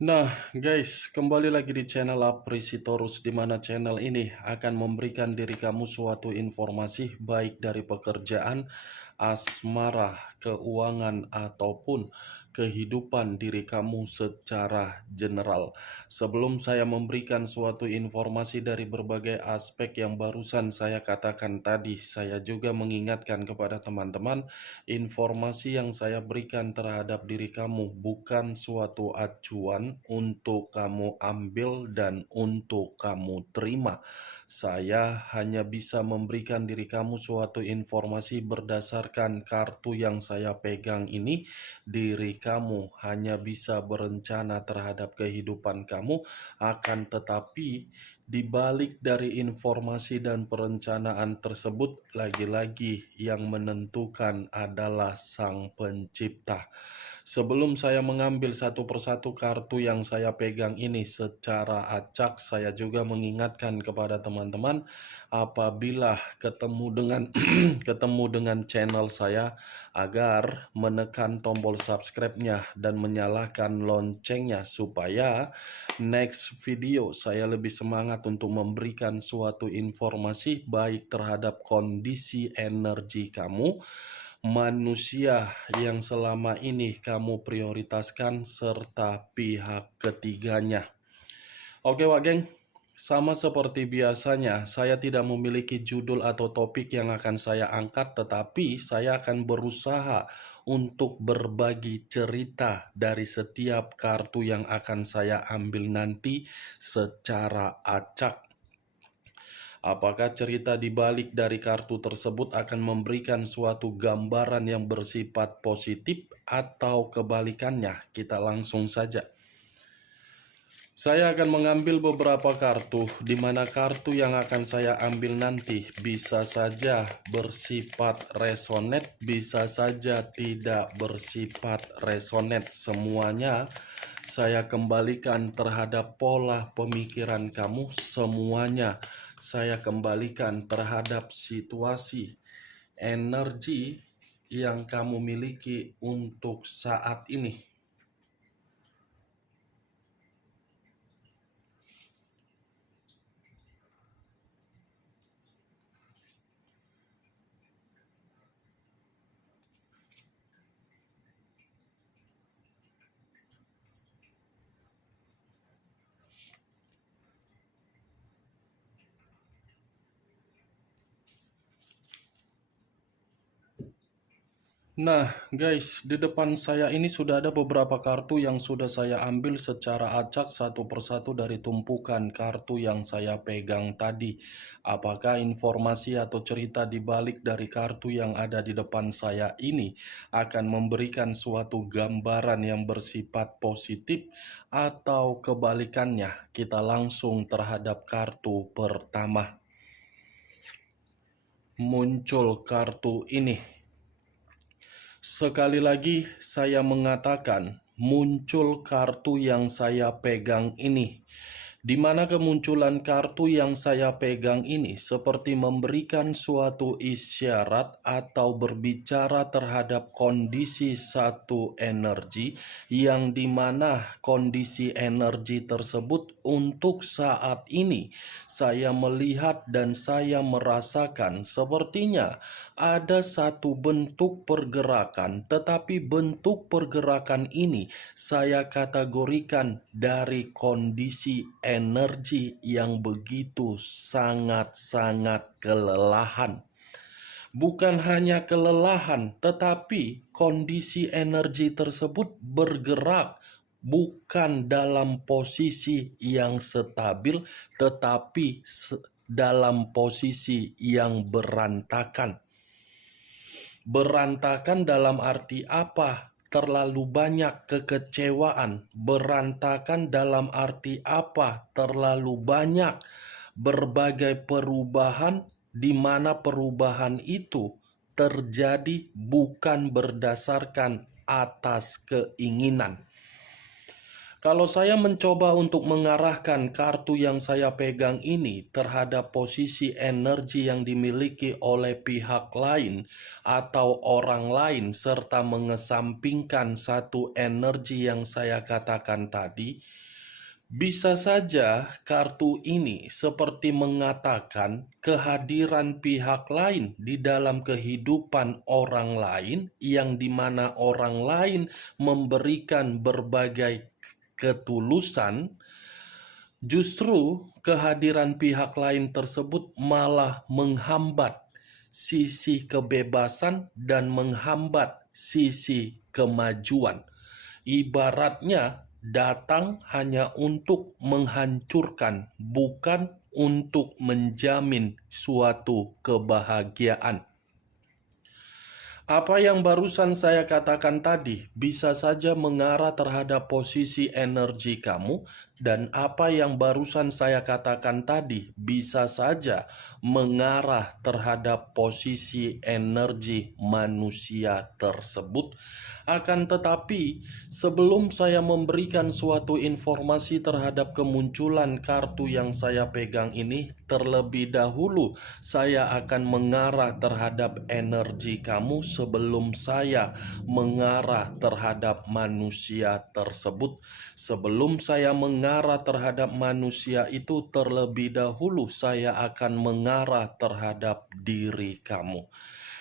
Nah, guys, kembali lagi di channel Aprisitorus, di mana channel ini akan memberikan diri kamu suatu informasi baik dari pekerjaan, asmara, keuangan, ataupun kehidupan diri kamu secara general. Sebelum saya memberikan suatu informasi dari berbagai aspek yang barusan saya katakan tadi, saya juga mengingatkan kepada teman-teman, informasi yang saya berikan terhadap diri kamu bukan suatu acuan untuk kamu ambil dan untuk kamu terima. Saya hanya bisa memberikan diri kamu suatu informasi berdasarkan kartu yang saya pegang ini. Diri kamu hanya bisa berencana terhadap kehidupan kamu, akan tetapi di balik dari informasi dan perencanaan tersebut, lagi-lagi yang menentukan adalah Sang Pencipta. Sebelum saya mengambil satu persatu kartu yang saya pegang ini secara acak, saya juga mengingatkan kepada teman-teman, apabila ketemu dengan ketemu dengan channel saya, agar menekan tombol subscribe-nya dan menyalakan loncengnya supaya next video saya lebih semangat untuk memberikan suatu informasi baik terhadap kondisi energi kamu, manusia yang selama ini kamu prioritaskan, serta pihak ketiganya. Oke Wak Geng, sama seperti biasanya, saya tidak memiliki judul atau topik yang akan saya angkat, tetapi saya akan berusaha untuk berbagi cerita dari setiap kartu yang akan saya ambil nanti secara acak. Apakah cerita di balik dari kartu tersebut akan memberikan suatu gambaran yang bersifat positif atau kebalikannya? Kita langsung saja. Saya akan mengambil beberapa kartu, di mana kartu yang akan saya ambil nanti bisa saja bersifat resonate, bisa saja tidak bersifat resonate. Semuanya saya kembalikan terhadap pola pemikiran kamu, semuanya saya kembalikan terhadap situasi energi yang kamu miliki untuk saat ini. Nah, guys, di depan saya ini sudah ada beberapa kartu yang sudah saya ambil secara acak satu persatu dari tumpukan kartu yang saya pegang tadi. Apakah informasi atau cerita di balik dari kartu yang ada di depan saya ini akan memberikan suatu gambaran yang bersifat positif atau kebalikannya? Kita langsung terhadap kartu pertama. Muncul kartu ini. Sekali lagi saya mengatakan, muncul kartu yang saya pegang ini. Di mana kemunculan kartu yang saya pegang ini seperti memberikan suatu isyarat atau berbicara terhadap kondisi satu energi, yang dimana kondisi energi tersebut untuk saat ini saya melihat dan saya merasakan sepertinya ada satu bentuk pergerakan, tetapi bentuk pergerakan ini saya kategorikan dari kondisi energi yang begitu sangat-sangat kelelahan. Bukan hanya kelelahan, tetapi kondisi energi tersebut bergerak bukan dalam posisi yang stabil, tetapi dalam posisi yang berantakan. Berantakan dalam arti apa? Terlalu banyak kekecewaan. Berantakan dalam arti apa? Terlalu banyak berbagai perubahan, di mana perubahan itu terjadi bukan berdasarkan atas keinginan. Kalau saya mencoba untuk mengarahkan kartu yang saya pegang ini terhadap posisi energi yang dimiliki oleh pihak lain atau orang lain, serta mengesampingkan satu energi yang saya katakan tadi, bisa saja kartu ini seperti mengatakan kehadiran pihak lain di dalam kehidupan orang lain, yang dimana orang lain memberikan berbagai ketulusan. Justru kehadiran pihak lain tersebut malah menghambat sisi kebebasan dan menghambat sisi kemajuan. Ibaratnya datang hanya untuk menghancurkan, bukan untuk menjamin suatu kebahagiaan. Apa yang barusan saya katakan tadi bisa saja mengarah terhadap posisi energi kamu, dan apa yang barusan saya katakan tadi bisa saja mengarah terhadap posisi energi manusia tersebut. Akan tetapi, sebelum saya memberikan suatu informasi terhadap kemunculan kartu yang saya pegang ini, terlebih dahulu saya akan mengarah terhadap energi kamu sebelum saya mengarah terhadap manusia tersebut. Sebelum saya mengarah terhadap manusia itu, terlebih dahulu saya akan mengarah terhadap diri kamu.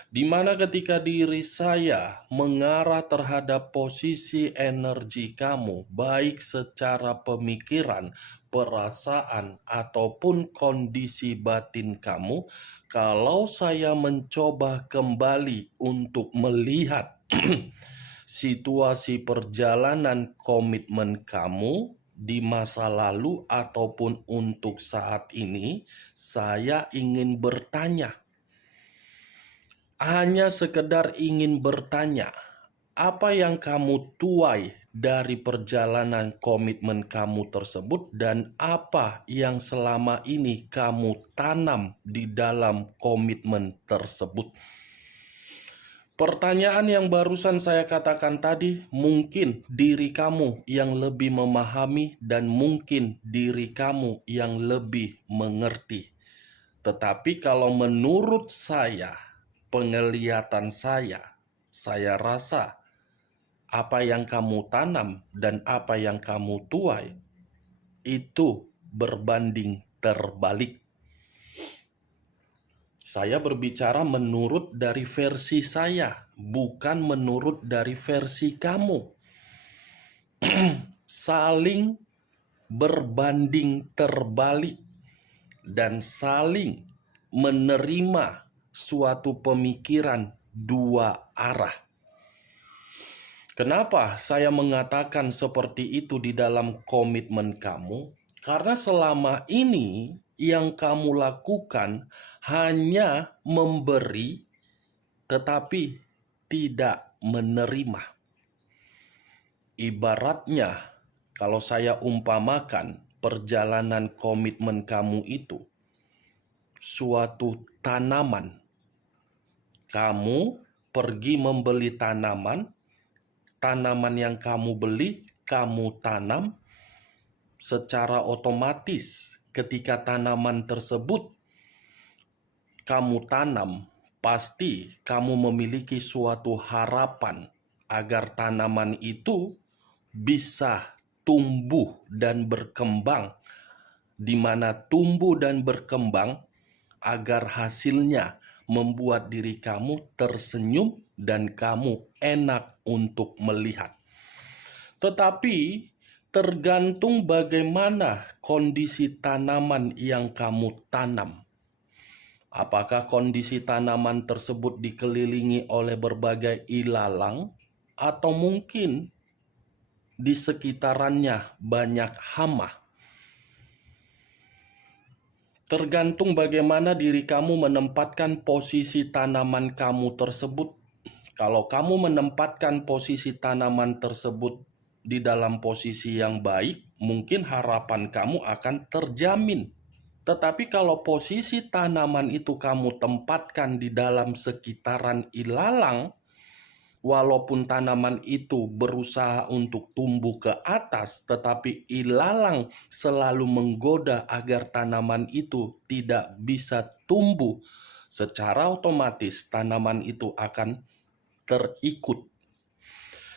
Di mana ketika diri saya mengarah terhadap posisi energi kamu, baik secara pemikiran, perasaan, ataupun kondisi batin kamu, kalau saya mencoba kembali untuk melihat situasi perjalanan komitmen kamu di masa lalu ataupun untuk saat ini, saya ingin bertanya, hanya sekedar ingin bertanya, apa yang kamu tuai dari perjalanan komitmen kamu tersebut, dan apa yang selama ini kamu tanam di dalam komitmen tersebut? Pertanyaan yang barusan saya katakan tadi, mungkin diri kamu yang lebih memahami dan mungkin diri kamu yang lebih mengerti. Tetapi kalau menurut saya, penglihatan saya rasa apa yang kamu tanam dan apa yang kamu tuai itu berbanding terbalik. Saya berbicara menurut dari versi saya, bukan menurut dari versi kamu. Saling berbanding terbalik dan saling menerima suatu pemikiran dua arah. Kenapa saya mengatakan seperti itu di dalam komitmen kamu? Karena selama ini yang kamu lakukan hanya memberi tetapi tidak menerima. Ibaratnya, kalau saya umpamakan perjalanan komitmen kamu itu suatu tanaman. Kamu pergi membeli tanaman yang kamu beli, kamu tanam. Secara otomatis ketika tanaman tersebut kamu tanam, pasti kamu memiliki suatu harapan agar tanaman itu bisa tumbuh dan berkembang, di mana tumbuh dan berkembang agar hasilnya membuat diri kamu tersenyum dan kamu enak untuk melihat. Tetapi tergantung bagaimana kondisi tanaman yang kamu tanam. Apakah kondisi tanaman tersebut dikelilingi oleh berbagai ilalang, atau mungkin di sekitarannya banyak hama? Tergantung bagaimana diri kamu menempatkan posisi tanaman kamu tersebut. Kalau kamu menempatkan posisi tanaman tersebut di dalam posisi yang baik, mungkin harapan kamu akan terjamin. Tetapi kalau posisi tanaman itu kamu tempatkan di dalam sekitaran ilalang, Walaupun tanaman itu berusaha untuk tumbuh ke atas, tetapi ilalang selalu menggoda agar tanaman itu tidak bisa tumbuh. Secara otomatis tanaman itu akan terikut.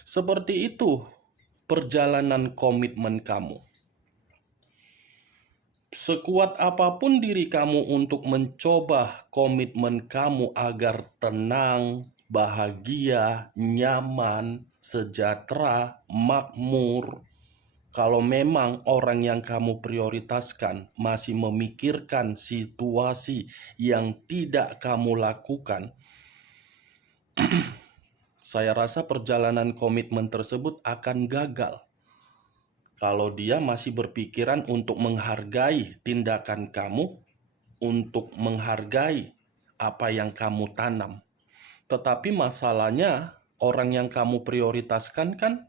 Seperti itu perjalanan komitmen kamu. Sekuat apapun diri kamu untuk mencoba komitmen kamu agar tenang, bahagia, nyaman, sejahtera, makmur, kalau memang orang yang kamu prioritaskan masih memikirkan situasi yang tidak kamu lakukan, saya rasa perjalanan komitmen tersebut akan gagal. Kalau dia masih berpikiran untuk menghargai tindakan kamu, untuk menghargai apa yang kamu tanam. Tetapi masalahnya, orang yang kamu prioritaskan kan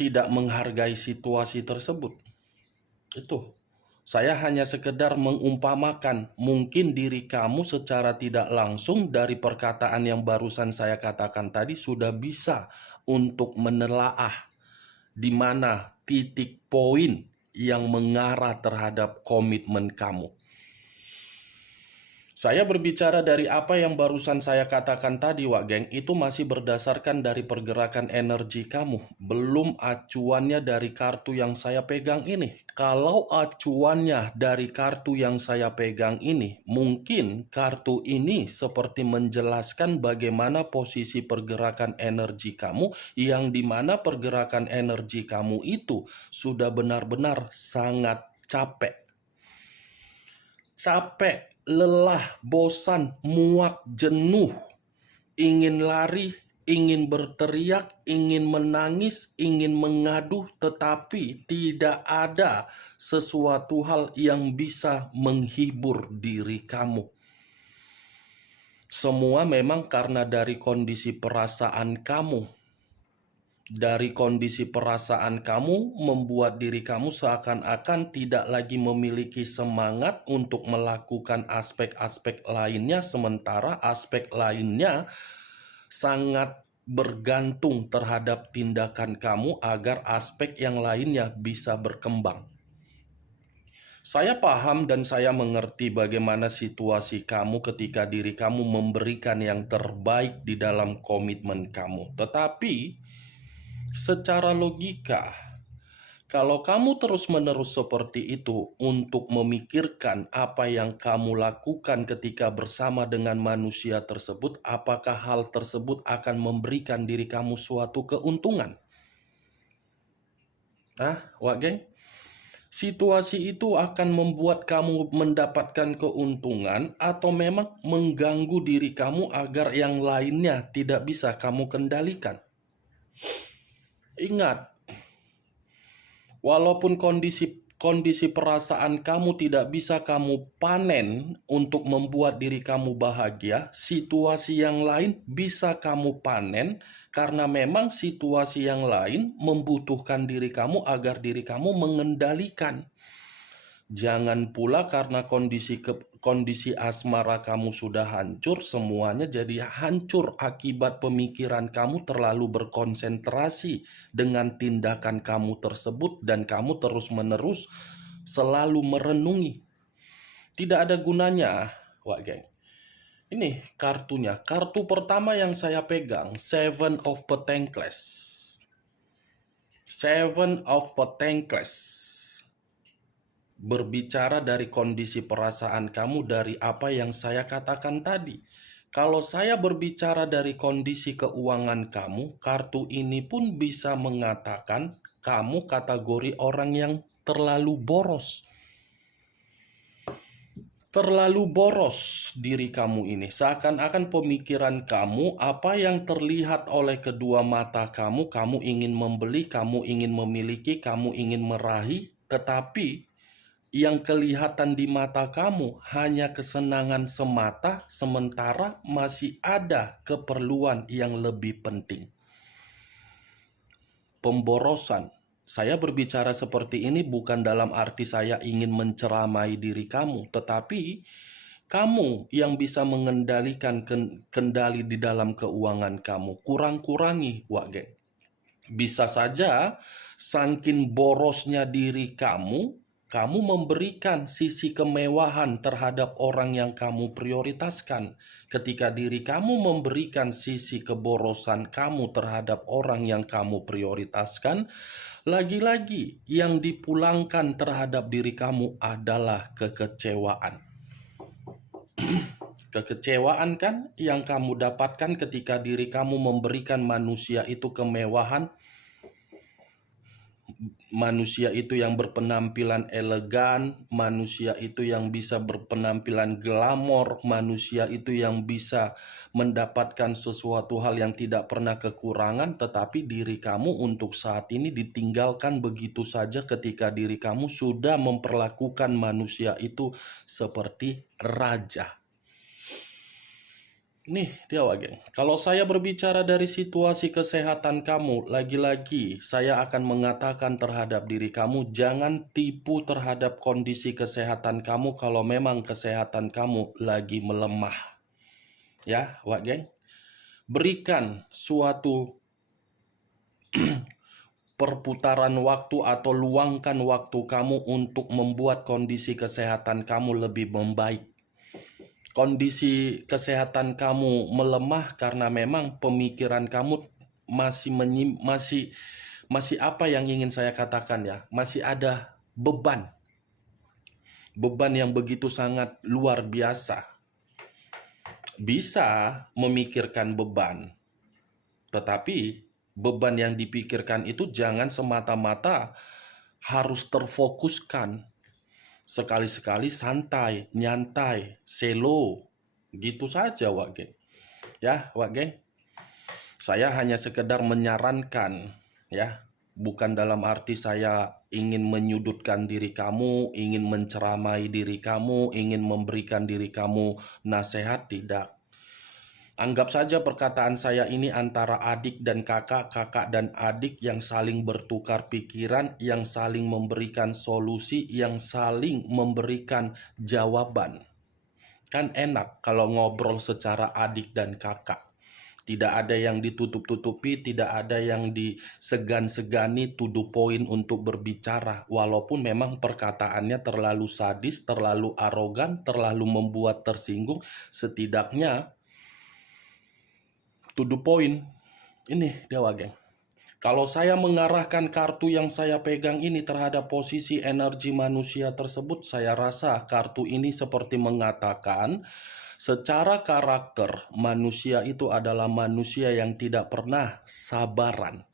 tidak menghargai situasi tersebut. Itu. Saya hanya sekedar mengumpamakan, mungkin diri kamu secara tidak langsung dari perkataan yang barusan saya katakan tadi sudah bisa untuk menelaah di mana titik poin yang mengarah terhadap komitmen kamu. Saya berbicara dari apa yang barusan saya katakan tadi, Wak Geng, itu masih berdasarkan dari pergerakan energi kamu, belum acuannya dari kartu yang saya pegang ini. Kalau acuannya dari kartu yang saya pegang ini, mungkin kartu ini seperti menjelaskan bagaimana posisi pergerakan energi kamu, yang dimana pergerakan energi kamu itu sudah benar-benar sangat capek. Capek, lelah, bosan, muak, jenuh, ingin lari, ingin berteriak, ingin menangis, ingin mengadu, tetapi tidak ada sesuatu hal yang bisa menghibur diri kamu. Semua memang karena dari kondisi perasaan kamu. Dari kondisi perasaan kamu membuat diri kamu seakan-akan tidak lagi memiliki semangat untuk melakukan aspek-aspek lainnya, sementara aspek lainnya sangat bergantung terhadap tindakan kamu agar aspek yang lainnya bisa berkembang. Saya paham dan saya mengerti bagaimana situasi kamu ketika diri kamu memberikan yang terbaik di dalam komitmen kamu. Tetapi secara logika, kalau kamu terus-menerus seperti itu untuk memikirkan apa yang kamu lakukan ketika bersama dengan manusia tersebut, apakah hal tersebut akan memberikan diri kamu suatu keuntungan? Wak Geng? Situasi itu akan membuat kamu mendapatkan keuntungan atau memang mengganggu diri kamu agar yang lainnya tidak bisa kamu kendalikan? Ingat, walaupun kondisi perasaan kamu tidak bisa kamu panen untuk membuat diri kamu bahagia, situasi yang lain bisa kamu panen karena memang situasi yang lain membutuhkan diri kamu agar diri kamu mengendalikan. Jangan pula karena kondisi asmara kamu sudah hancur, semuanya jadi hancur akibat pemikiran kamu terlalu berkonsentrasi dengan tindakan kamu tersebut dan kamu terus-menerus selalu merenungi. Tidak ada gunanya, Wak Geng. Ini kartunya. Kartu pertama yang saya pegang, Seven of Pentacles. Seven of Pentacles. Berbicara dari kondisi perasaan kamu dari apa yang saya katakan tadi. Kalau saya berbicara dari kondisi keuangan kamu, kartu ini pun bisa mengatakan kamu kategori orang yang terlalu boros. Terlalu boros diri kamu ini. Seakan-akan pemikiran kamu, apa yang terlihat oleh kedua mata kamu, kamu ingin membeli, kamu ingin memiliki, kamu ingin meraih, tetapi yang kelihatan di mata kamu hanya kesenangan semata, sementara masih ada keperluan yang lebih penting. Pemborosan. Saya berbicara seperti ini bukan dalam arti saya ingin menceramai diri kamu, tetapi Kamu yang bisa mengendalikan kendali di dalam keuangan kamu. Kurang-kurangi, Wak Geng. Bisa saja saking borosnya diri kamu, kamu memberikan sisi kemewahan terhadap orang yang kamu prioritaskan. Ketika diri kamu memberikan sisi keborosan kamu terhadap orang yang kamu prioritaskan, lagi-lagi yang dipulangkan terhadap diri kamu adalah kekecewaan. Kekecewaan kan yang kamu dapatkan ketika diri kamu memberikan manusia itu kemewahan, manusia itu yang berpenampilan elegan, manusia itu yang bisa berpenampilan glamor, manusia itu yang bisa mendapatkan sesuatu hal yang tidak pernah kekurangan, tetapi diri kamu untuk saat ini ditinggalkan begitu saja ketika diri kamu sudah memperlakukan manusia itu seperti raja. Nih dia, Wak Geng. Kalau saya berbicara dari situasi kesehatan kamu, lagi-lagi saya akan mengatakan terhadap diri kamu, jangan tipu terhadap kondisi kesehatan kamu kalau memang kesehatan kamu lagi melemah. Ya, Wak Geng. Berikan suatu perputaran waktu atau luangkan waktu kamu untuk membuat kondisi kesehatan kamu lebih membaik. Kondisi kesehatan kamu melemah karena memang pemikiran kamu masih apa yang ingin saya katakan ya, masih ada beban yang begitu sangat luar biasa. Bisa memikirkan beban, tetapi beban yang dipikirkan itu jangan semata-mata harus terfokuskan. Sekali-sekali santai, nyantai, selo, gitu saja, Wak Geng. Ya, Wak Geng. Saya hanya sekedar menyarankan, ya. Bukan dalam arti saya ingin menyudutkan diri kamu, ingin menceramai diri kamu, ingin memberikan diri kamu nasihat, tidak. Anggap saja perkataan saya ini antara adik dan kakak, kakak dan adik yang saling bertukar pikiran, yang saling memberikan solusi, yang saling memberikan jawaban. Kan enak kalau ngobrol secara adik dan kakak. Tidak ada yang ditutup-tutupi, tidak ada yang disegan-segani, to the point untuk berbicara. Walaupun memang perkataannya terlalu sadis, terlalu arogan, terlalu membuat tersinggung, setidaknya to the point. Ini dia, Wak Geng. Kalau saya mengarahkan kartu yang saya pegang ini terhadap posisi energi manusia tersebut, saya rasa kartu ini seperti mengatakan secara karakter manusia itu adalah manusia yang tidak pernah sabaran.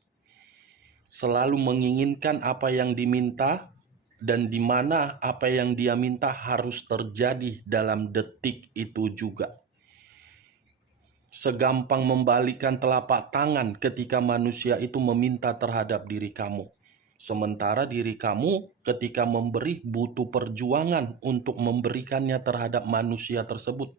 Selalu menginginkan apa yang diminta dan di mana apa yang dia minta harus terjadi dalam detik itu juga. Segampang membalikan telapak tangan ketika manusia itu meminta terhadap diri kamu. Sementara diri kamu ketika memberi butuh perjuangan untuk memberikannya terhadap manusia tersebut.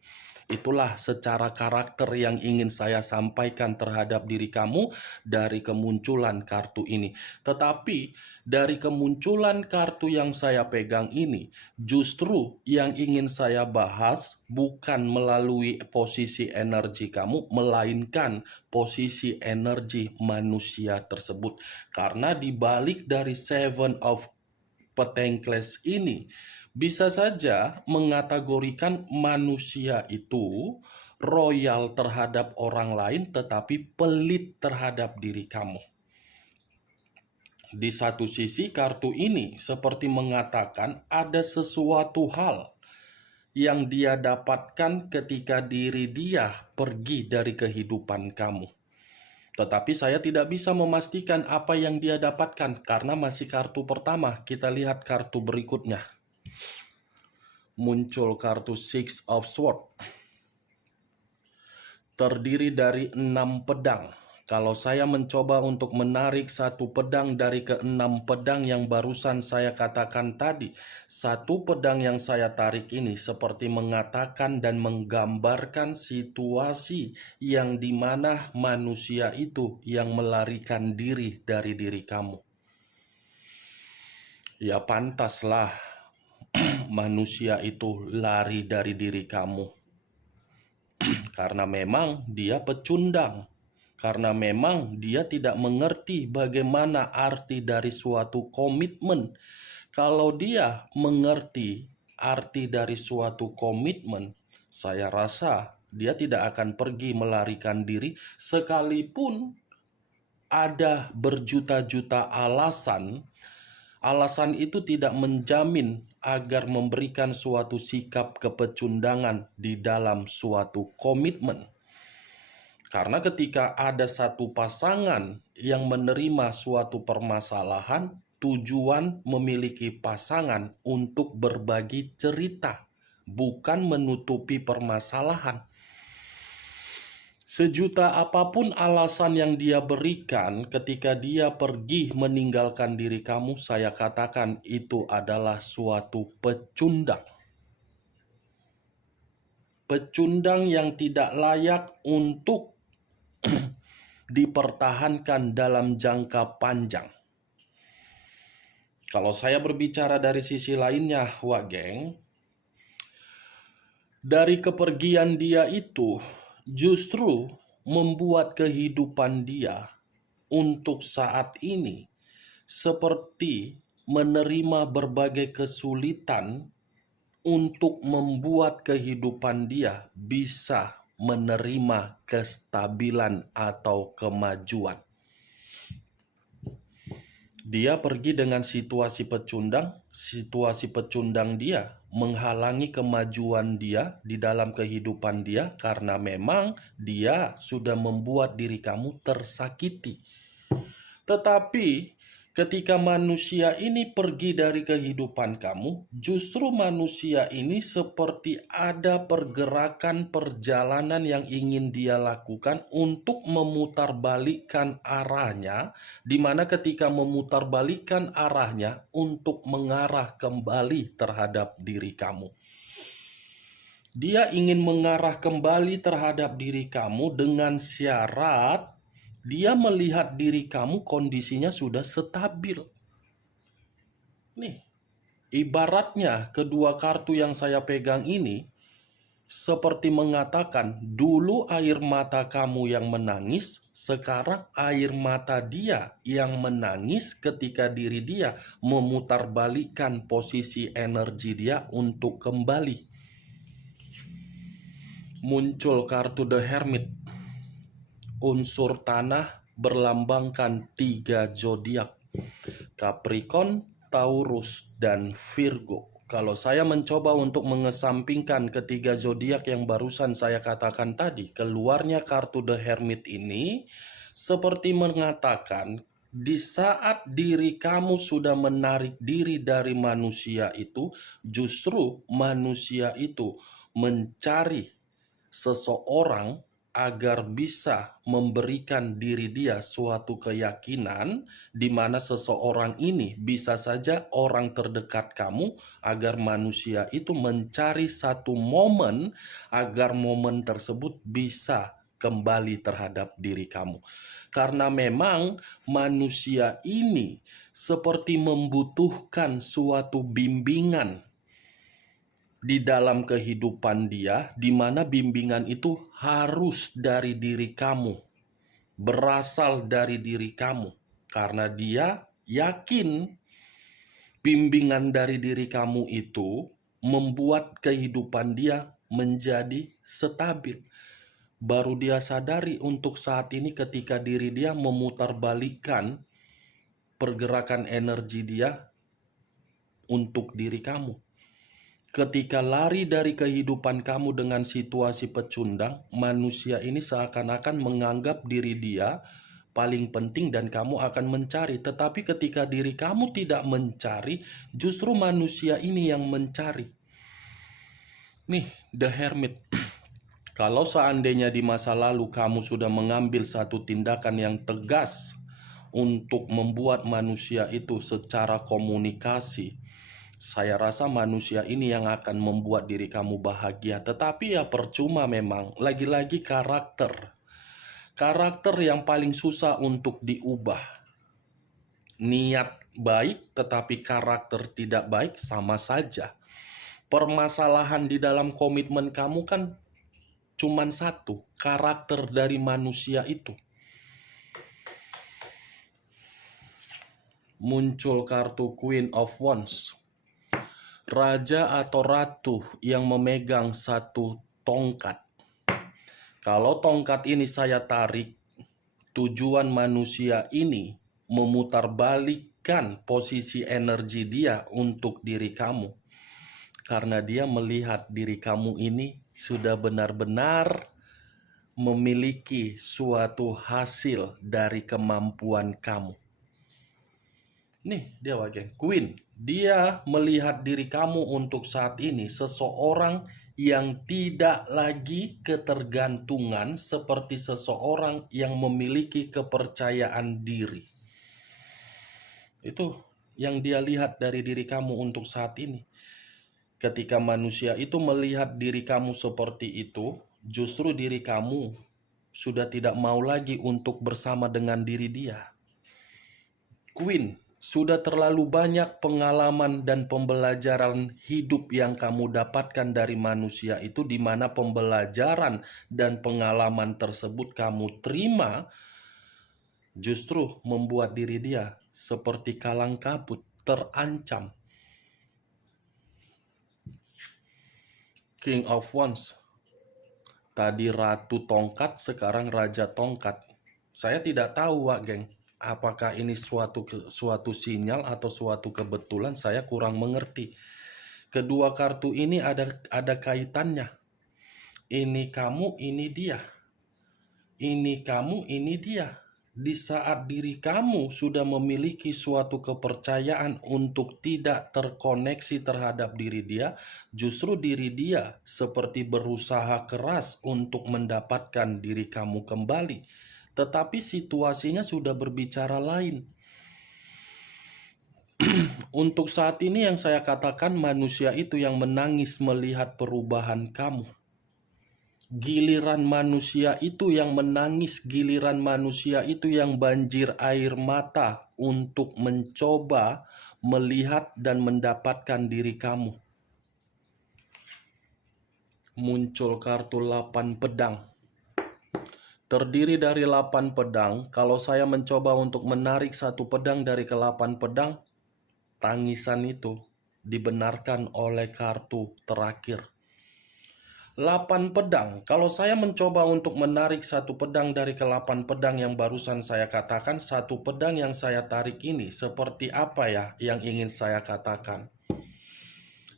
Itulah secara karakter yang ingin saya sampaikan terhadap diri kamu dari kemunculan kartu ini. Tetapi dari kemunculan kartu yang saya pegang ini, justru yang ingin saya bahas bukan melalui posisi energi kamu, melainkan posisi energi manusia tersebut. Karena dibalik dari Seven of Pentacles ini, bisa saja mengategorikan manusia itu royal terhadap orang lain tetapi pelit terhadap diri kamu. Di satu sisi kartu ini seperti mengatakan ada sesuatu hal yang dia dapatkan ketika diri dia pergi dari kehidupan kamu. Tetapi saya tidak bisa memastikan apa yang dia dapatkan karena masih kartu pertama. Kita lihat kartu berikutnya. Muncul kartu Six of Swords. Terdiri dari 6 pedang. Kalau saya mencoba untuk menarik satu pedang dari ke-6 pedang yang barusan saya katakan tadi, satu pedang yang saya tarik ini seperti mengatakan dan menggambarkan situasi yang dimana manusia itu yang melarikan diri dari diri kamu. Ya pantaslah manusia itu lari dari diri kamu? Karena memang dia pecundang. Karena memang dia tidak mengerti bagaimana arti dari suatu komitmen. Kalau dia mengerti arti dari suatu komitmen, saya rasa dia tidak akan pergi melarikan diri sekalipun ada berjuta-juta alasan. Alasan itu tidak menjamin agar memberikan suatu sikap kepecundangan di dalam suatu komitmen. Karena ketika ada satu pasangan yang menerima suatu permasalahan, tujuan memiliki pasangan untuk berbagi cerita, bukan menutupi permasalahan. Sejuta apapun alasan yang dia berikan ketika dia pergi meninggalkan diri kamu, saya katakan itu adalah suatu pecundang. Pecundang yang tidak layak untuk dipertahankan dalam jangka panjang. Kalau saya berbicara dari sisi lainnya, Wak Geng, dari kepergian dia itu justru membuat kehidupan dia untuk saat ini seperti menerima berbagai kesulitan untuk membuat kehidupan dia bisa menerima kestabilan atau kemajuan. Dia pergi dengan situasi pecundang dia menghalangi kemajuan dia di dalam kehidupan dia karena memang dia sudah membuat diri kamu tersakiti. Tetapi ketika manusia ini pergi dari kehidupan kamu, justru manusia ini seperti ada pergerakan perjalanan yang ingin dia lakukan untuk memutarbalikkan arahnya, di mana ketika memutarbalikkan arahnya untuk mengarah kembali terhadap diri kamu. Dia ingin mengarah kembali terhadap diri kamu dengan syarat dia melihat diri kamu kondisinya sudah stabil. Nih, ibaratnya kedua kartu yang saya pegang ini seperti mengatakan, dulu air mata kamu yang menangis, sekarang air mata dia yang menangis ketika diri dia memutarbalikkan posisi energi dia untuk kembali. Muncul kartu The Hermit. Unsur tanah berlambangkan 3 zodiak, Capricorn, Taurus, dan Virgo. Kalau saya mencoba untuk mengesampingkan ketiga zodiak yang barusan saya katakan tadi, keluarnya kartu The Hermit ini seperti mengatakan di saat diri kamu sudah menarik diri dari manusia itu, justru manusia itu mencari seseorang agar bisa memberikan diri dia suatu keyakinan di mana seseorang ini bisa saja orang terdekat kamu, agar manusia itu mencari satu momen agar momen tersebut bisa kembali terhadap diri kamu. Karena memang manusia ini seperti membutuhkan suatu bimbingan di dalam kehidupan dia, di mana bimbingan itu harus dari diri kamu, berasal dari diri kamu, karena dia yakin bimbingan dari diri kamu itu membuat kehidupan dia menjadi stabil. Baru dia sadari untuk saat ini ketika diri dia memutarbalikkan pergerakan energi dia untuk diri kamu. Ketika lari dari kehidupan kamu dengan situasi pecundang, manusia ini seakan-akan menganggap diri dia paling penting dan kamu akan mencari. Tetapi ketika diri kamu tidak mencari, justru manusia ini yang mencari. Nih, The Hermit. Kalau seandainya di masa lalu kamu sudah mengambil satu tindakan yang tegas untuk membuat manusia itu secara komunikasi, saya rasa manusia ini yang akan membuat diri kamu bahagia. Tetapi ya percuma memang. Lagi-lagi karakter. Karakter yang paling susah untuk diubah. Niat baik tetapi karakter tidak baik sama saja. Permasalahan di dalam komitmen kamu kan cuman satu, karakter dari manusia itu. Muncul kartu Queen of Wands. Raja atau ratu yang memegang satu tongkat. Kalau tongkat ini saya tarik, tujuan manusia ini memutarbalikkan posisi energi dia untuk diri kamu. Karena dia melihat diri kamu ini sudah benar-benar memiliki suatu hasil dari kemampuan kamu. Nih dia wagen Queen. Dia melihat diri kamu untuk saat ini seseorang yang tidak lagi ketergantungan seperti seseorang yang memiliki kepercayaan diri. Itu yang dia lihat dari diri kamu untuk saat ini. Ketika manusia itu melihat diri kamu seperti itu, justru diri kamu sudah tidak mau lagi untuk bersama dengan diri dia. Queen, sudah terlalu banyak pengalaman dan pembelajaran hidup yang kamu dapatkan dari manusia itu, di mana pembelajaran dan pengalaman tersebut kamu terima, justru membuat diri dia seperti kalang kabut, terancam. King of Wands. Tadi ratu tongkat, sekarang raja tongkat. Saya tidak tahu, Wak Geng. Apakah ini suatu sinyal atau suatu kebetulan, saya kurang mengerti. Kedua kartu ini ada kaitannya. Ini kamu, ini dia. Ini kamu, ini dia. Di saat diri kamu sudah memiliki suatu kepercayaan untuk tidak terkoneksi terhadap diri dia, justru diri dia seperti berusaha keras untuk mendapatkan diri kamu kembali. Tetapi situasinya sudah berbicara lain. Untuk saat ini yang saya katakan, manusia itu yang menangis melihat perubahan kamu. Giliran manusia itu yang menangis, giliran manusia itu yang banjir air mata untuk mencoba melihat dan mendapatkan diri kamu. Muncul kartu 8 pedang. Terdiri dari 8 pedang. Kalau saya mencoba untuk menarik satu pedang dari ke-8 pedang, tangisan itu dibenarkan oleh kartu terakhir. 8 pedang. Kalau saya mencoba untuk menarik satu pedang dari ke-8 pedang yang barusan saya katakan, satu pedang yang saya tarik ini seperti apa ya yang ingin saya katakan?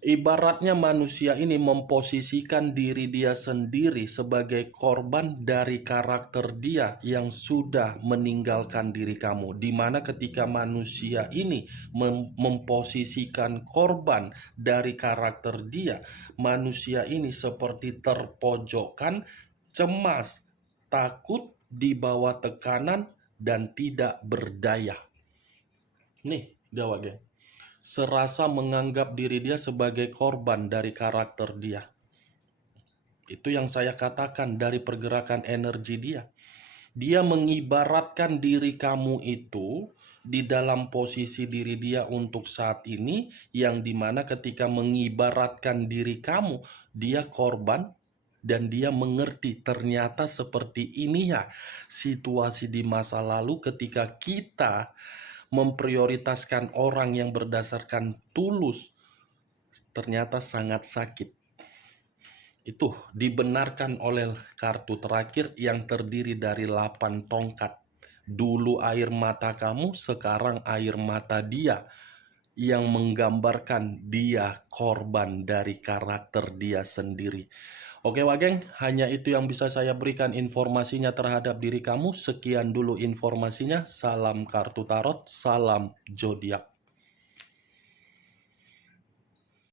Ibaratnya manusia ini memposisikan diri dia sendiri sebagai korban dari karakter dia yang sudah meninggalkan diri kamu. Dimana ketika manusia ini memposisikan korban dari karakter dia, manusia ini seperti terpojokkan, cemas, takut, di bawah tekanan, dan tidak berdaya. Nih, gawat ya. Serasa menganggap diri dia sebagai korban dari karakter dia. Itu yang saya katakan dari pergerakan energi dia. Dia mengibaratkan diri kamu itu di dalam posisi diri dia untuk saat ini, yang dimana ketika mengibaratkan diri kamu, dia korban. Dan dia mengerti ternyata seperti ini ya situasi di masa lalu ketika kita memprioritaskan orang yang berdasarkan tulus, ternyata sangat sakit. Itu dibenarkan oleh kartu terakhir yang terdiri dari 8 tongkat. Dulu air mata kamu, sekarang air mata dia, yang menggambarkan dia korban dari karakter dia sendiri. Oke Wageng, hanya itu yang bisa saya berikan informasinya terhadap diri kamu. Sekian dulu informasinya. Salam kartu tarot, salam zodiak.